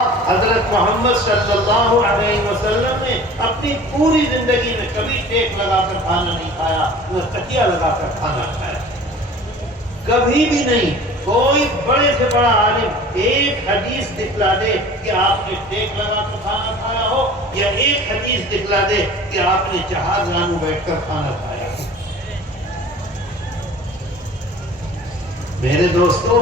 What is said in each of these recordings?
حضرت محمد صلی اللہ علیہ وسلم نے اپنی پوری زندگی میں کبھی ٹیک لگا کر کھانا نہیں کھایا، نہ تکیہ لگا کر کھانا کھایا، کبھی بھی نہیں۔ کوئی بڑے سے بڑا عالم ایک حدیث دکھلا دے کہ آپ نے ٹیک لگا کر کھانا کھایا ہو، یا ایک حدیث دکھلا دے کہ آپ نے چہار زانو بیٹھ کر کھانا کھایا ہو۔ میرے دوستو،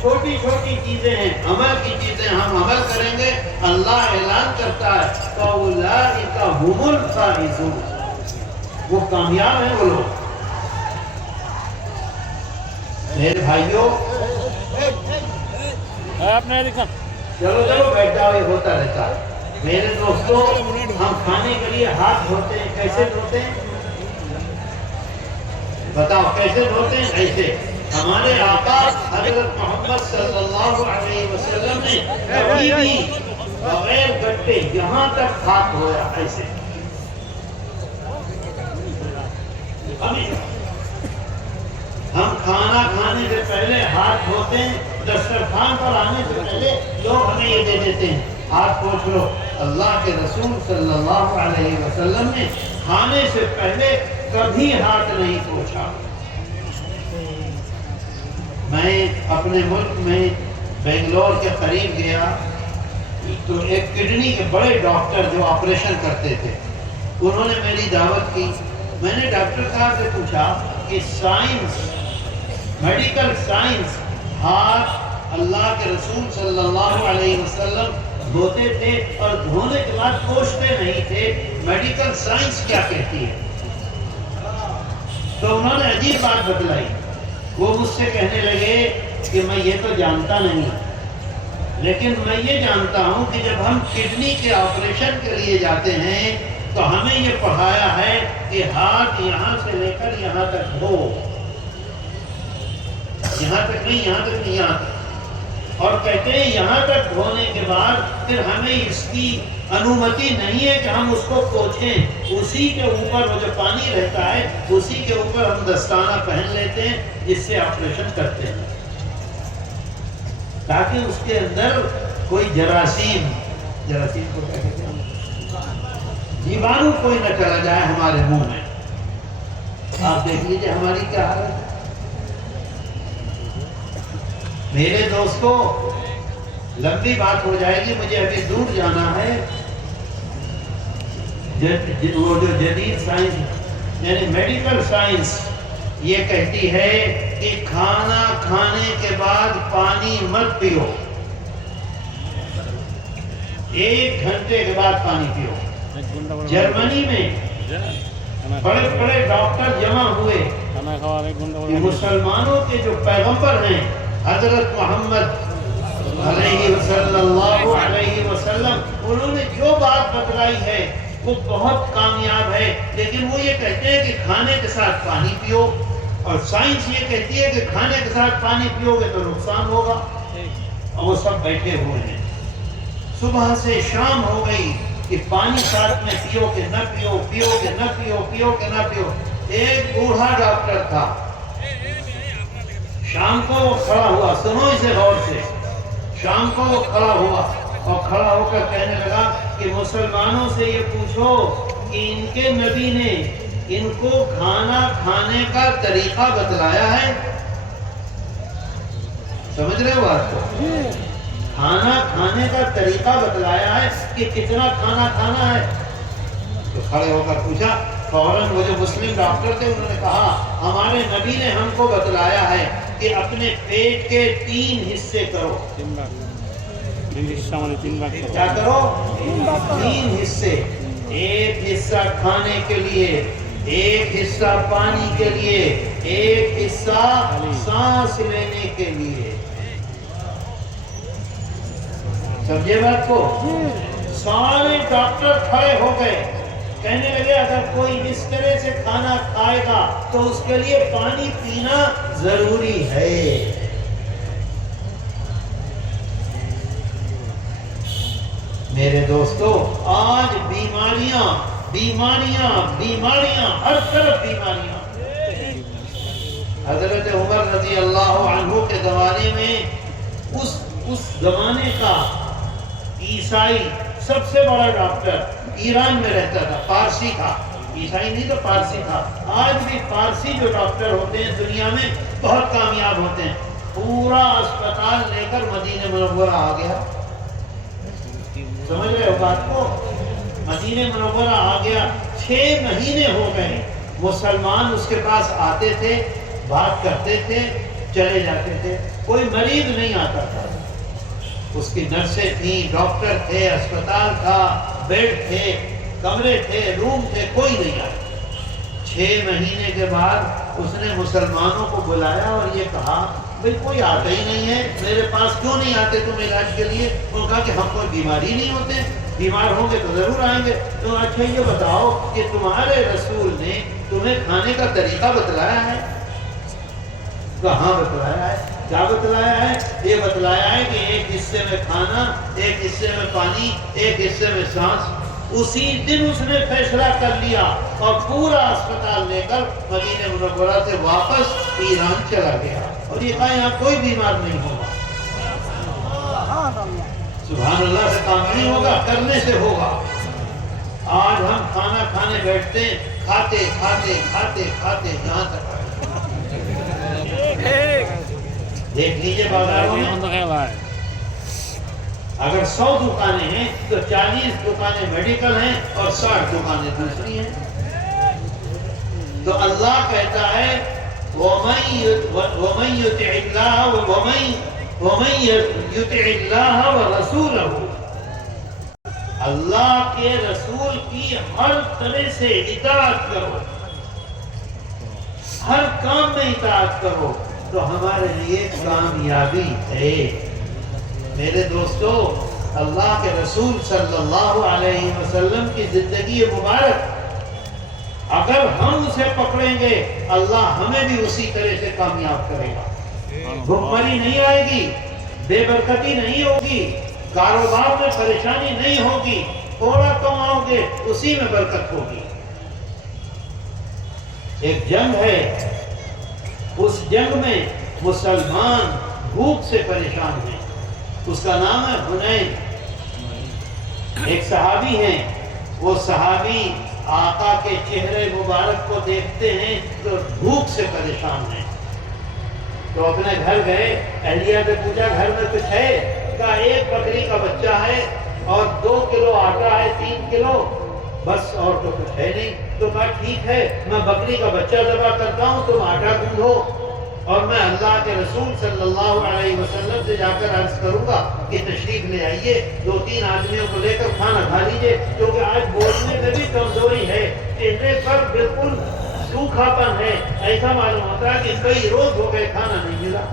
چھوٹی چھوٹی چیزیں ہیں، عمل کی چیزیں، ہم عمل کریں گے۔ اللہ اعلان کرتا ہے فَأُولَٰئِكَ هُمُ الْفَائِزُونَ، وہ کامیاب ہیں وہ لوگ۔ میرے بھائیوں، چلو بیٹھ جاؤ، یہ ہوتا رہتا ہے۔ میرے دوستو، ہم کھانے کے لیے ہاتھ دھوتے ہیں، کیسے دھوتے ہیں؟ بتاؤ کیسے دھوتے ہیں؟ ایسے۔ ہمارے آقا حضرت محمد صلی اللہ علیہ وسلم نے کبھی بھی بغیر گٹے یہاں تک ہاتھ دھویا، ایسے۔ ہم کھانا کھانے سے پہلے ہاتھ دھوتے ہیں، دسترخوان پر آنے سے پہلے لوگ ہمیں یہ دے دیتے ہیں، ہاتھ پوچھ لو۔ اللہ کے رسول صلی اللہ علیہ وسلم نے کھانے سے پہلے کبھی ہاتھ نہیں پوچھا۔ میں اپنے ملک میں بنگلور کے قریب گیا تو ایک کڈنی کے بڑے ڈاکٹر جو آپریشن کرتے تھے، انہوں نے میری دعوت کی۔ میں نے ڈاکٹر صاحب سے پوچھا کہ سائنس، میڈیکل سائنس، ہاتھ اللہ کے رسول صلی اللہ علیہ وسلم دھوتے تھے اور دھونے کے بعد پوچھتے نہیں تھے، میڈیکل سائنس کیا کہتی ہے؟ تو انہوں نے عجیب بات بتلائی۔ وہ مجھ سے کہنے لگے کہ میں یہ تو جانتا نہیں، لیکن میں یہ جانتا ہوں کہ جب ہم کڈنی کے آپریشن کے لیے جاتے ہیں تو ہمیں یہ پڑھایا ہے کہ ہاتھ یہاں سے لے کر یہاں تک دھو، یہاں تک نہیں، یہاں تک نہیں، یہاں تک۔ اور کہتے ہیں یہاں تک دھونے کے بعد پھر ہمیں اس کی انومتی نہیں ہے کہ ہم اس کو پوچھیں، اسی کے اوپر وہ جو پانی رہتا ہے اسی کے اوپر ہم دستانہ پہن لیتے ہیں، جس سے آپریشن کرتے ہیں، تاکہ اس کے اندر کوئی جراثیم کو کیا کہتے ہیں، جیوانو کوئی نہ چلا جائے ہمارے منہ میں۔ آپ دیکھ لیجئے ہماری کیا حالت ہے۔ میرے دوستو، لمبی بات ہو جائے گی، مجھے ابھی دور جانا ہے۔ وہ جو جدید سائنس یعنی میڈیکل سائنس یہ کہتی ہے کہ کھانا کھانے کے بعد پانی مت پیو، 1 گھنٹے کے بعد پانی پیو۔ جرمنی میں بڑے بڑے ڈاکٹر جمع ہوئے کہ مسلمانوں کے جو پیغمبر ہیں حضرت محمد صلی اللہ علیہ وسلم، انہوں نے جو بات بتلائی ہے وہ بہت کامیاب ہے، لیکن وہ یہ کہتے ہیں کہ کھانے کے ساتھ پانی پیو، اور سائنس یہ کہتی ہے کہ کھانے کے ساتھ پانی پیو گے تو نقصان ہوگا۔ اور وہ سب بیٹھے ہوئے ہیں، صبح سے شام ہو گئی کہ پانی ساتھ میں پیو کہ نہ پیو، پیو کہ نہ پیو، پیو کہ نہ پیو۔ ایک بوڑھا ڈاکٹر تھا، شام کو وہ کھڑا ہوا، سنو اسے غور سے، شام کو وہ کھڑا ہوا اور کھڑا ہو کر کہنے لگا کہ مسلمانوں سے یہ پوچھو کہ ان کے نبی نے ان کو کھانا کھانے کا طریقہ بتلایا ہے؟ سمجھ رہے ہو بات کو؟ کھانا کھانے کا طریقہ بتلایا ہے کہ کتنا کھانا کھانا ہے؟ تو کھڑے ہو کر پوچھا، فوراً وہ جو مسلم ڈاکٹر تھے انہوں نے کہا ہمارے نبی نے ہم کو بتلایا ہے کہ اپنے پیٹ کے 3 حصے کرو۔ کیا کرو؟ 3 حصے، 1 حصہ کھانے کے لیے، 1 حصہ پانی کے لیے، 1 حصہ سانس لینے کے لیے۔ سمجھے بات کو؟ سارے ڈاکٹر کھڑے ہو گئے، کہنے لگے اگر کوئی اس طرح سے کھانا کھائے گا تو اس کے لیے پانی پینا ضروری ہے۔ میرے دوستو، آج بیماریاں ہر طرف بیماریاں۔ حضرت عمر رضی اللہ عنہ کے زمانے میں اس زمانے کا عیسائی سب سے بڑا ڈاکٹر ایران میں رہتا تھا، پارسی تھا، عیسائی نہیں تو پارسی تھا۔ آج بھی پارسی جو ڈاکٹر ہوتے ہیں دنیا میں بہت کامیاب ہوتے ہیں۔ پورا اسپتال لے کر مدینہ منورہ آ گیا، سمجھ رہے ہو بات کو؟ مدینہ منورہ آ گیا، 6 مہینے ہو گئے، مسلمان اس کے پاس آتے تھے، بات کرتے تھے، چلے جاتے تھے، کوئی مریض نہیں آتا تھا۔ اس کی نرسیں تھیں، ڈاکٹر تھے، اسپتال تھا، بیڈ تھے، کمرے تھے، روم تھے، کوئی نہیں آیا۔ 6 مہینے کے بعد اس نے مسلمانوں کو بلایا اور یہ کہا بھئی کوئی آتا ہی نہیں ہے، میرے پاس کیوں نہیں آتے تم علاج کے لیے؟ انہوں نے کہا کہ ہم کوئی بیماری نہیں ہوتے، بیمار ہوں گے تو ضرور آئیں گے۔ تو اچھا یہ بتاؤ کہ تمہارے رسول نے تمہیں کھانے کا طریقہ بتلایا ہے؟ کہاں بتلایا ہے؟ کیا بتلایا ہے؟ یہ بتلایا ہے کہ ایک حصے میں کھانا، ایک حصے میں پانی، ایک حصے میں سانس۔ اسی دن اس نے فیصلہ کر لیا اور پورا اسپتال لے کر مدینہ منورہ سے واپس ایران چلا گیا، اور یہ کہا یہاں کوئی بیمار نہیں ہوگا۔ سبحان اللہ سے کام نہیں ہوگا، کرنے سے ہوگا۔ آج ہم کھانا کھانے بیٹھتے ہیں، کھاتے کھاتے کھاتے کھاتے یہاں تک دیکھ لیجئے بازاروں میں اگر 100 دکانیں ہیں تو 40 دکانیں میڈیکل ہیں اور 60 دکانیں دوسری ہیں۔ تو اللہ کہتا ہے وَمَن يُطِعِ اللَّهَ وَرَسُولَهُ، اللہ کے رسول کی ہر طرح سے اطاعت کرو، ہر کام میں اطاعت کرو تو ہمارے لیے کامیابی ہے۔ میرے دوستو، اللہ کے رسول صلی اللہ علیہ وسلم کی زندگی مبارک اگر ہم اسے پکڑیں گے اللہ ہمیں بھی اسی طرح سے کامیاب کرے گا۔ بھوکمری نہیں آئے گی، بے برکتی نہیں ہوگی، کاروبار میں پریشانی نہیں ہوگی، تھوڑا کماؤ گے اسی میں برکت ہوگی۔ ایک جنگ ہے، اس جنگ میں مسلمان بھوک سے پریشان ہیں، اس کا نام ہے حنین۔ ایک صحابی ہیں، وہ صحابی آقا کے چہرے مبارک کو دیکھتے ہیں تو بھوک سے پریشان ہیں، تو اپنے گھر گئے، اہلیہ سے پوچھا گھر میں کچھ ہے؟ کہا ایک بکری کا بچہ ہے اور 2 کلو آٹا ہے، 3 کلو بس، اور تو کچھ ہے نہیں۔ تو کہا ٹھیک ہے، میں بکری کا بچہ ذبح کرتا ہوں، تم آٹا گوندھو اور میں اللہ کے رسول صلی اللہ علیہ وسلم سے جا کر عرض کروں گا کہ تشریف لے آئیے، 2-3 آدمیوں کو لے کر کھانا کھا لیجئے، کیونکہ آج بولنے میں بھی کمزوری ہے، چہرے پر بالکل سوکھا پن ہے، ایسا معلوم ہوتا ہے کہ کئی روز ہو گئے کھانا نہیں ملا۔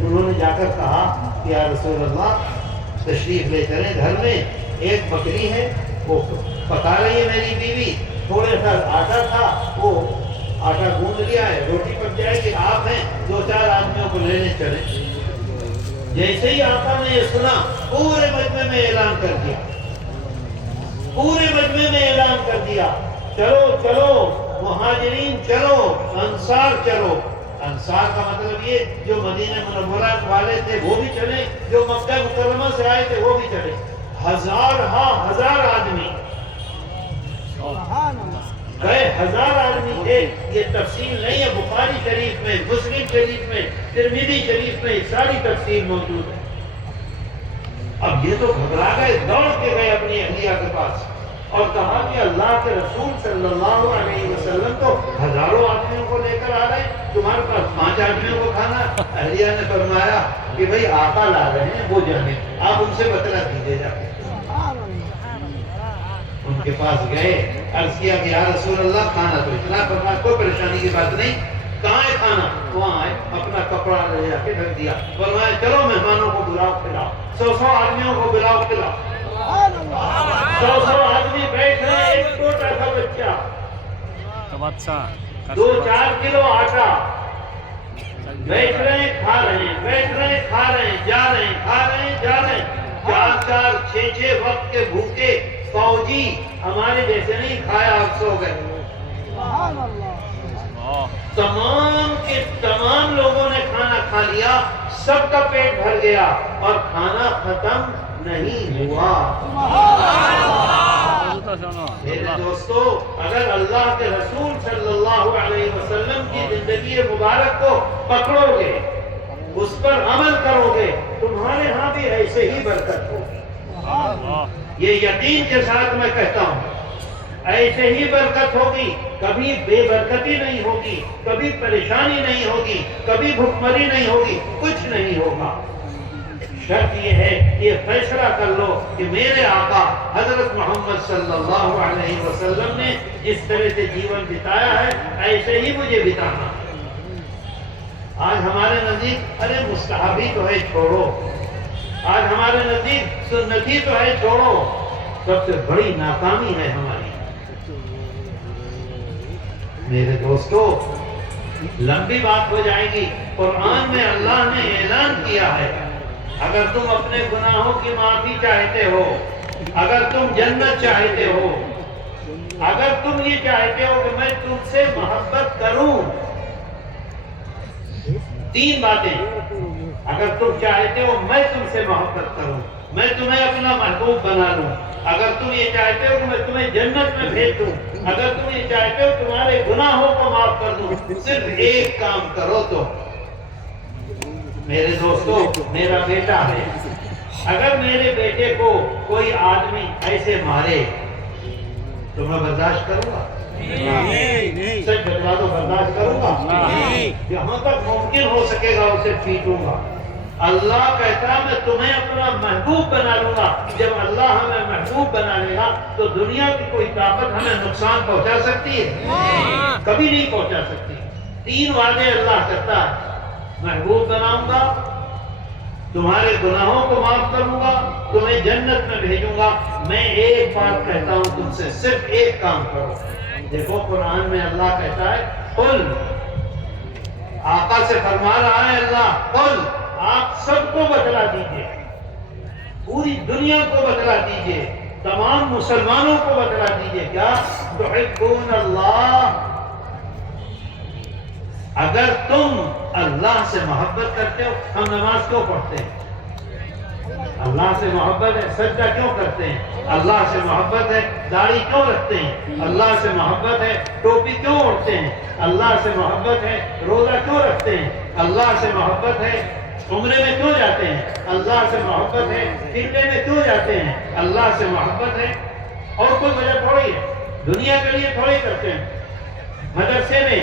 انہوں نے جا کر کہا کہ یا رسول اللہ تشریف لے چلیں، گھر میں ایک بکری ہے، وہ پکا رہی ہے میری بیوی، تھوڑے سا آٹا تھا، وہ آٹا گوندھ لیا ہے، روٹی پک جائے گی، آپ ہیں 2-4 آدمیوں کو لینے چلیں۔ جیسے ہی آقا نے یہ سنا پورے مجمع میں اعلان کر دیا، پورے مجمع میں اعلان کر دیا، چلو چلو مہاجرین چلو، انصار چلو۔ انصار کا مطلب یہ جو مدینہ منورہ والے تھے وہ بھی چلے، جو مکہ مکرمہ سے آئے تھے وہ بھی چلے، ہزار آدمی گئے، 1000 آدمی تھے۔ یہ تفصیل نہیں ہے، بخاری شریف میں، مسلم شریف میں، ترمذی شریف میں ساری تفصیل موجود ہے۔ اب یہ تو گھبرا گئے، دوڑ کے گئے اپنی اہلیہ کے پاس اور کہا کہ اللہ کے رسول صلی اللہ علیہ وسلم تو ہزاروں آدمیوں کو لے کر آ رہے ہیں، تمہارے پاس 5 آدمیوں کو کھانا۔ اہلیہ نے فرمایا کہ بھئی آقا لا رہے ہیں، وہ جانے، آپ ان سے بتلا دیجیے جا کے۔ ان کے پاس گئے، عرض کیا کہ یا رسول اللہ کھانا تو اتنا، فرمایا کوئی پریشانی کی بات نہیں، کہاں ہے کھانا؟ وہاں آئے، اپنا کپڑا لے جا کے ڈھک دیا، فرمایا چلو مہمانوں کو بلاؤ کھلاؤ، 100 آدمیوں کو بلاؤ کھلاؤ۔ 100 آدمی بیٹھ رہے ہیں، ایک چھوٹا سا بچہ، 2-4 کلو آٹا، بیٹھ رہے ہیں کھا رہے ہیں، بیٹھ رہے ہیں کھا رہے ہیں، جا رہے ہیں کھا رہے ہیں جا رہے ہیں، 4-4 6-6 وقت کے بھوکے فوجی ہمارے جیسے نہیں، کھایا اب سو گئے۔ تمام کے تمام لوگوں نے کھانا کھا لیا، سب کا پیٹ بھر گیا اور کھانا ختم نہیں ہوا۔ میرے دوستو، اگر اللہ کے رسول صلی اللہ علیہ وسلم کی زندگی مبارک کو پکڑو گے، اس پر عمل کرو گے، تمہارے ہاں بھی ایسے ہی برکت ہوگی۔ یہ یقین کے ساتھ میں کہتا ہوں، ایسے ہی برکت ہوگی، کبھی بے برکتی نہیں ہوگی، کبھی پریشانی نہیں ہوگی، کبھی بھوکمری نہیں ہوگی، کچھ نہیں ہوگا۔ شرط یہ ہے، یہ فیصلہ کر لو کہ میرے آقا حضرت محمد صلی اللہ علیہ وسلم نے جس طرح سے جیون بتایا ہے ایسے ہی مجھے بتانا۔ آج ہمارے نزدیک ارے مستحبی تو ہے چھوڑو، آج ہمارے نزدیک سنتی تو ہے چھوڑو، سب سے بڑی ناکامی ہے ہماری۔ میرے دوستو، لمبی بات ہو جائے گی۔ قرآن میں اللہ نے اعلان کیا ہے، اگر تم اپنے گناہوں کی معافی چاہتے ہو، اگر تم جنت چاہتے ہو، اگر تم یہ چاہتے ہو کہ میں تم سے محبت کروں، تین باتیں، اگر تم چاہتے ہو میں تم سے محبت کروں، میں تمہیں اپنا محبوب بنا لوں، اگر تم یہ چاہتے ہو کہ میں تمہیں جنت میں بھیج دوں، اگر تم یہ چاہتے ہو تمہارے گناہوں کو معاف کر دوں، صرف ایک کام کرو تو۔ میرے دوستو، میرا بیٹا ہے، اگر میرے بیٹے کو کوئی آدمی ایسے مارے تو میں برداشت کروں گا؟ سچ بتلا دو، برداشت کروں گا؟ جہاں تک ممکن ہو سکے گا اسے پیٹوں گا۔ اللہ کہتا ہے میں تمہیں اپنا محبوب بنا لوں گا۔ جب اللہ ہمیں محبوب بنا لے گا تو دنیا کی کوئی طاقت ہمیں نقصان پہنچا سکتی ہے؟ کبھی نہیں پہنچا سکتی۔ تین وعدے اللہ کرتا ہے، محبوب بناؤں گا، تمہارے گناہوں کو معاف کروں گا، تمہیں جنت میں بھیجوں گا۔ میں ایک بات کہتا ہوں تم سے، صرف ایک کام کرو۔ دیکھو قرآن میں اللہ کہتا ہے قل، آقا سے فرما رہا ہے اللہ، قل، آپ سب کو بتلا دیجئے، پوری دنیا کو بتلا دیجئے، تمام مسلمانوں کو بتلا دیجئے، کیا تحبون اللہ، اگر تم اللہ سے محبت کرتے ہو۔ ہم نماز کیوں پڑھتے ہیں؟ اللہ سے محبت ہے۔ سجدہ کیوں کرتے ہیں؟ اللہ سے محبت ہے۔ داڑھی کیوں رکھتے ہیں؟ اللہ سے محبت ہے۔ ٹوپی کیوں اوڑھتے ہیں؟ اللہ سے محبت ہے۔ روزہ کیوں رکھتے ہیں؟ اللہ سے محبت ہے۔ عمرے میں کیوں جاتے ہیں؟ اللہ سے محبت ہے۔ قبلے میں کیوں جاتے ہیں؟ اللہ سے محبت ہے۔ اور کوئی وجہ تھوڑی ہے، دنیا کے لیے تھوڑی کرتے ہیں۔ مدرسے میں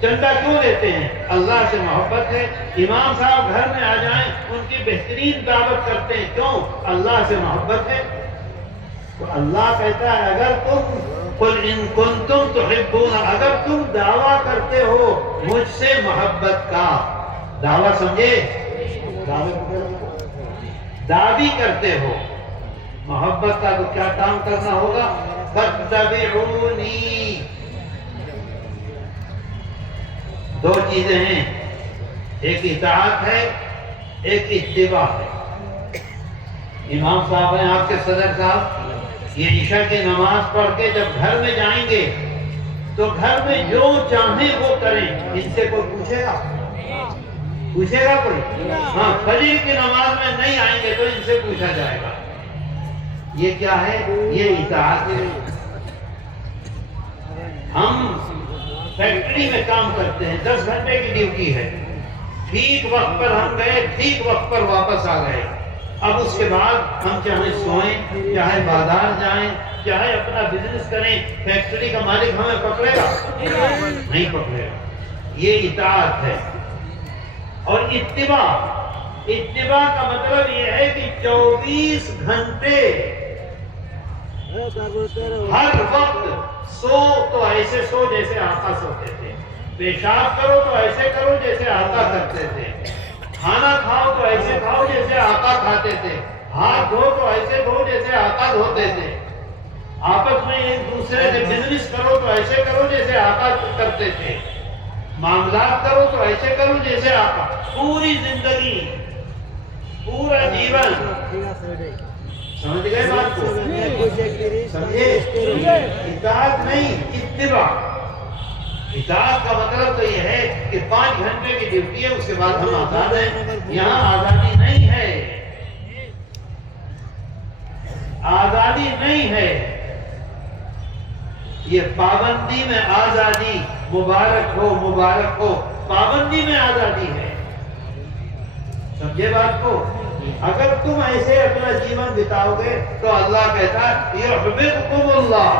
چندہ کیوں دیتے ہیں؟ اللہ سے محبت ہے۔ امام صاحب گھر میں آ جائیں، ان کی بہترین دعوت کرتے ہیں، کیوں؟ اللہ سے محبت ہے۔ تو اللہ کہتا ہے اگر تم قل ان کنتم تحبون، اگر تم دعویٰ کرتے ہو مجھ سے محبت کا، دعویٰ سمجھے، دعوی کرتے ہو محبت کا، تو کیا کام کرنا ہوگا؟ فاتبعونی، دو چیزیں ہیں، ایک اطاعت ہے، ایک اتباع ہے۔ امام صاحب ہیں آپ کے صدر صاحب، یہ عشاء کی نماز پڑھ کے جب گھر میں جائیں گے تو گھر میں جو چاہیں وہ کریں، ان سے کوئی پوچھے گا؟ پوچھے گا کوئی؟ ہاں، فجر کی نماز میں نہیں آئیں گے تو ان سے پوچھا جائے گا۔ یہ کیا ہے؟ یہ اطاعت ہے۔ ہم فیکٹری میں کام کرتے ہیں، 10 گھنٹے کی ڈیوٹی ہے، ٹھیک وقت پر ہم گئے، ٹھیک وقت پر واپس آ گئے۔ اب اس کے بعد ہم چاہے سوئیں، چاہے بازار جائیں، چاہے اپنا بزنس کریں، فیکٹری کا مالک ہمیں پکڑے گا؟ نہیں پکڑے گا۔ یہ اطاعت ہے۔ اور اتباع، اتباع کا مطلب یہ ہے کہ 24 گھنٹے ہر وقت سو تو ایسے سو جیسے آقا سوتے تھے، پیشاب کرو تو ایسے کرو جیسے آقا کرتے تھے، کھانا کھاؤ تو ایسے کھاؤ جیسے آقا کھاتے تھے، ہاتھ دھو تو ایسے دھو جیسے آقا دھوتے تھے، آپس میں ایک دوسرے سے بزنس کرو تو ایسے کرو جیسے آقا کرتے تھے، معاملات کرو تو ایسے کرو جیسے آقا۔ پوری زندگی، پورا جیون، سمجھ گئے بات کو؟ سمجھے؟ اطاعت نہیں، اتباع۔ اطاعت کا مطلب تو یہ ہے کہ 5 گھنٹے کی ڈیوٹی ہے، اس کے بعد ہم آزاد ہیں۔ یہاں آزادی نہیں ہے، آزادی نہیں ہے، یہ پابندی میں آزادی، مبارک ہو مبارک ہو، پابندی میں آزادی ہے۔ سمجھے بات کو؟ اگر تم ایسے اپنا جیون بتاؤ گے تو اللہ کہتا ہے یحببکم اللہ،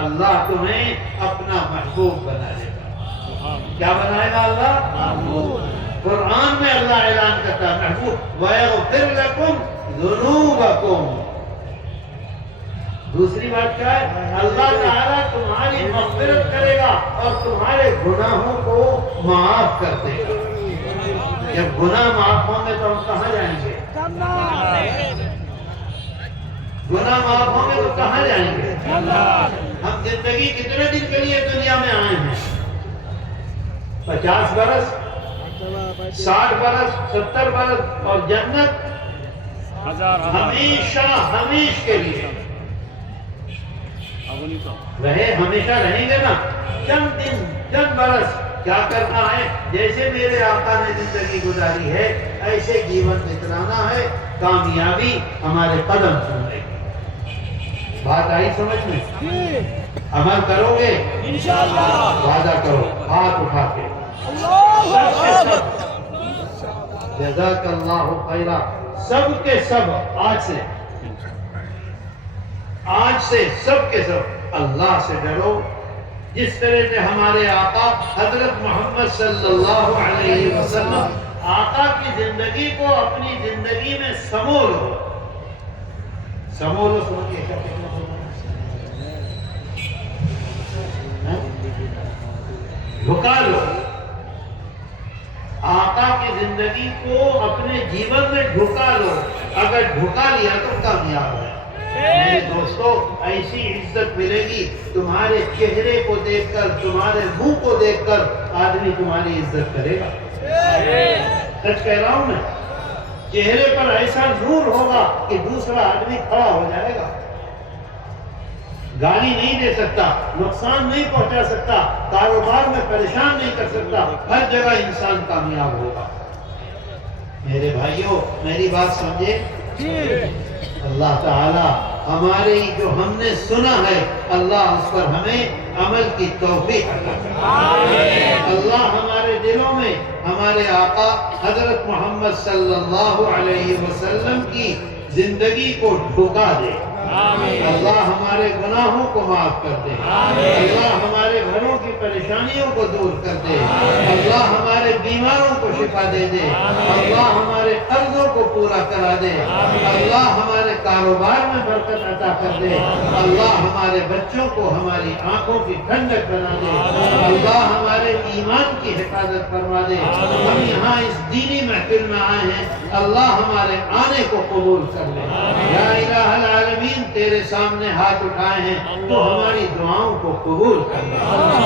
اللہ تمہیں اپنا محبوب بنا لے گا۔ کیا بنائے گا اللہ؟ محبوب۔ قرآن میں اللہ اعلان کرتا ہے محبوب وَيَغْفِرْ لَكُمْ ذُنُوبَكُمْ۔ دوسری بات کیا ہے؟ اللہ تعالیٰ تمہاری مغفرت کرے گا اور تمہارے گناہوں کو معاف کر دے گا۔ جب گناہ معاف ہوں گے تو ہم کہاں جائیں گے؟ گناہ معاف ہوں گے تو کہاں جائیں گے؟ ہم زندگی کتنے دن کے لیے دنیا میں آئے ہیں؟ 50 برس، 60 برس، 70 برس، اور جنت ہمیشہ ہمیش کے لیے رہے، ہمیشہ رہیں گے نا۔ چند دن، چند برس کیا کرنا ہے؟ جیسے میرے آقا نے زندگی گزاری ہے ایسے جیون بتانا ہے، کامیابی ہمارے قدم چومے گی۔ بات آئی سمجھ میں؟ عمل کرو گے انشاءاللہ، وعدہ کرو ہاتھ اٹھا کے جزاک اللہ خیرہ، سب کے سب آج سے سب کے سب اللہ سے ڈرو، جس طرح سے ہمارے آقا حضرت محمد صلی اللہ علیہ وسلم آقا کی زندگی کو اپنی زندگی میں سمولو۔ سمولو سمجھے کیا کہنا جھکا لو، آقا کی زندگی کو اپنے جیون میں جھکا لو، اگر جھکا لیا تو کامیاب ہے۔ میرے دوستو، ایسی عزت ملے گی تمہارے چہرے کو دیکھ کر، تمہارے منہ کو دیکھ کر آدمی تمہاری عزت کرے گا۔ سچ کہہ رہا ہوں میں، چہرے پر ایسا نور ہوگا کہ دوسرا آدمی کھڑا ہو جائے گا، گالی نہیں دے سکتا، نقصان نہیں پہنچا سکتا، کاروبار میں پریشان نہیں کر سکتا، ہر جگہ انسان کامیاب ہوگا۔ میرے بھائیوں، میری بات سمجھے؟ اللہ تعالی ہمارے جو ہم نے سنا ہے اللہ اس پر ہمیں عمل کی توفیق عطا کرے۔ اللہ ہمارے دلوں میں ہمارے آقا حضرت محمد صلی اللہ علیہ وسلم کی زندگی کو ڈھکا دے۔ اللہ ہمارے گناہوں کو معاف کر دے، اللہ ہمارے گھروں کی پریشانیوں کو دور کر دے، اللہ ہمارے بیماروں کو شفا دے دے، اللہ ہمارے قرضوں کو پورا کرا دے، اللہ ہمارے کاروبار میں برکت عطا کر دے، اللہ ہمارے بچوں کو ہماری آنکھوں کی ٹھنڈک بنا دے، اللہ ہمارے ایمان کی حفاظت فرما دے۔ ہم یہاں اس دینی محفل میں آئے ہیں، اللہ ہمارے آنے کو قبول کر لے۔ یا الہ العالمین، تیرے سامنے ہاتھ اٹھائے ہیں، تو ہماری دعاؤں کو قبول کر لے۔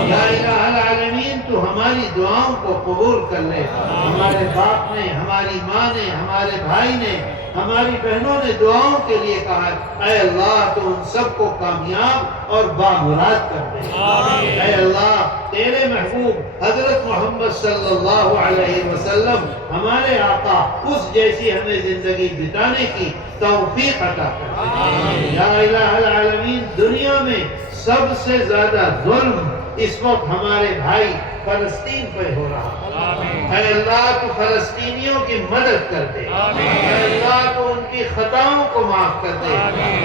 یا الہ العالمین، تو ہماری دعاؤں کو قبول کر لے۔ ہمارے باپ نے، ہماری ماں نے، ہمارے بھائی نے، ہماری بہنوں نے دعاؤں کے لیے کہا، اے اللہ تو ان سب کو کامیاب اور بامراد کر دے۔ اے اللہ، تیرے محبوب حضرت محمد صلی اللہ علیہ وسلم ہمارے آقا اس جیسی ہمیں زندگی بتانے کی توفیق عطا کر دے۔ یا الہ العالمین، دنیا میں سب سے زیادہ ظلم اس وقت ہمارے بھائی فلسطین پر ہو رہا ہے۔ اے اللہ تو فلسطینیوں کی مدد کر دے، اے اللہ تو ان کی خطاؤں کو معاف کر دے،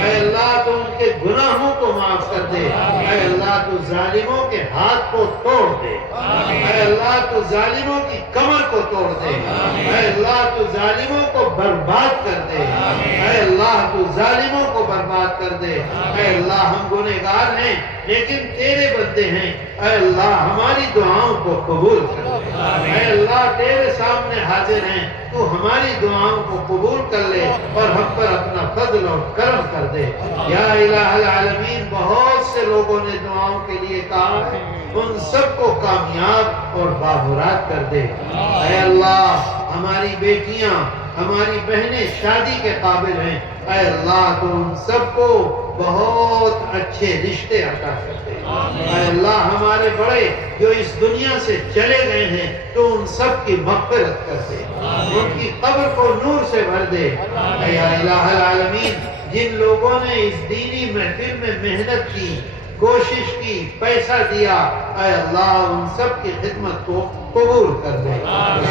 اے اللہ تو ان کے گناہوں کو معاف کر دے، اے اللہ تو ظالموں کے ہاتھ کو توڑ دے، اے اللہ تو ظالموں کی کمر کو توڑ دے، اے اللہ تو ظالموں کو برباد کر دے، اے اللہ تو ظالموں کو برباد کر دے۔ اے اللہ، ہم گنہگار ہیں لیکن تیرے بندے ہیں، اے اللہ ہماری دعاؤں کو قبول کر لے۔ اے اللہ، تیرے سامنے حاضر ہیں، تو ہماری دعاؤں کو قبول کر لے اور ہم پر اپنا فضل اور کرم کر دے۔ یا الہ العالمین، بہت سے لوگوں نے دعاؤں کے لیے کہا ہے، ان سب کو کامیاب اور بامراد کر دے۔ اے اللہ، ہماری بیٹیاں، ہماری بہنیں شادی کے قابل ہیں، اے اللہ تو ان سب کو بہت اچھے رشتے عطا کرتے اے اللہ ہمارے بڑے جو اس دنیا سے چلے گئے ہیں تو ان سب کی مغفرت کر دے ان کی قبر کو نور سے بھر دے اے الہ العالمین جن لوگوں نے اس دینی محفل میں محنت کی کوشش کی پیسہ دیا اے اللہ ان سب کی خدمت کو قبول کر دے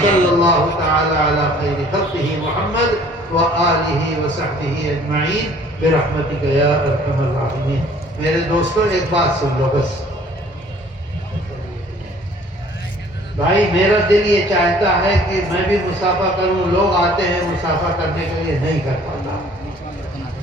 صلی اللہ تعالی علی خیر خلقہ محمد وآلہ وصحبہ اجمعین برحمتک یا ارحم الراحمین میرے دوستوں ایک بات سن لو بس بھائی میرا دل یہ چاہتا ہے کہ میں بھی مصافحہ کروں لوگ آتے ہیں مصافحہ کرنے کے لیے نہیں کر پاتا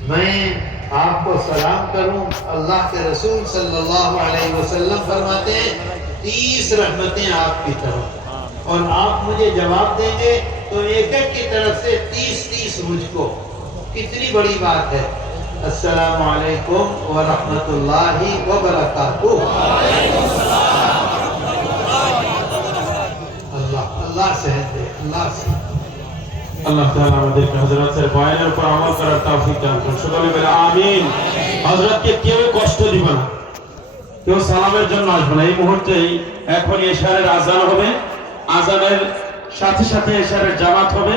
میں آپ کو سلام کروں اللہ کے رسول صلی اللہ علیہ وسلم فرماتے ہیں 30 رحمتیں آپ کی طرف اور آپ مجھے جواب دیں گے تو ایک ایک کی طرف سے 30 مجھ کو کتنی بڑی بات ہے السلام علیکم ورحمۃ اللہ وبرکاتہ اللہ صحت دے اللہ سے আল্লাহ তাআলা আমাদেরকে হযরতের বয়ানের উপর আমল করার তৌফিক দান করুন সকলে বলে আমিন হযরতকে কেউ কষ্ট দিবে না কেউ সালামের জন্য আসবে না এই মুহূর্তেই এখনই ইশারের আযান হবে আযানের সাথে সাথে ইশারের জামাত হবে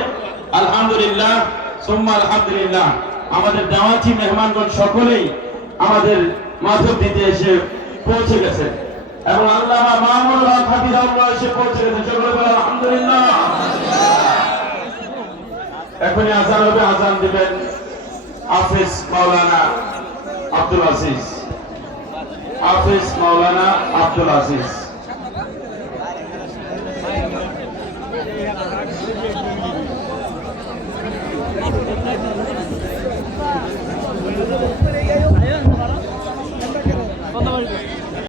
আলহামদুলিল্লাহ সুম্মা আলহামদুলিল্লাহ আমাদের দাওয়াতি মেহমানগণ সকলেই আমাদের মাধব দিতে এসে পৌঁছে গেছেন এবং আল্লামা মামুনুল হক হাফিজাহুল্লাহ এসে পৌঁছে গেছেন সকলে বলে আলহামদুলিল্লাহ এখনই আযান হবে আযান দিবেন হাফেজ মাওলানা আব্দুল আজিজ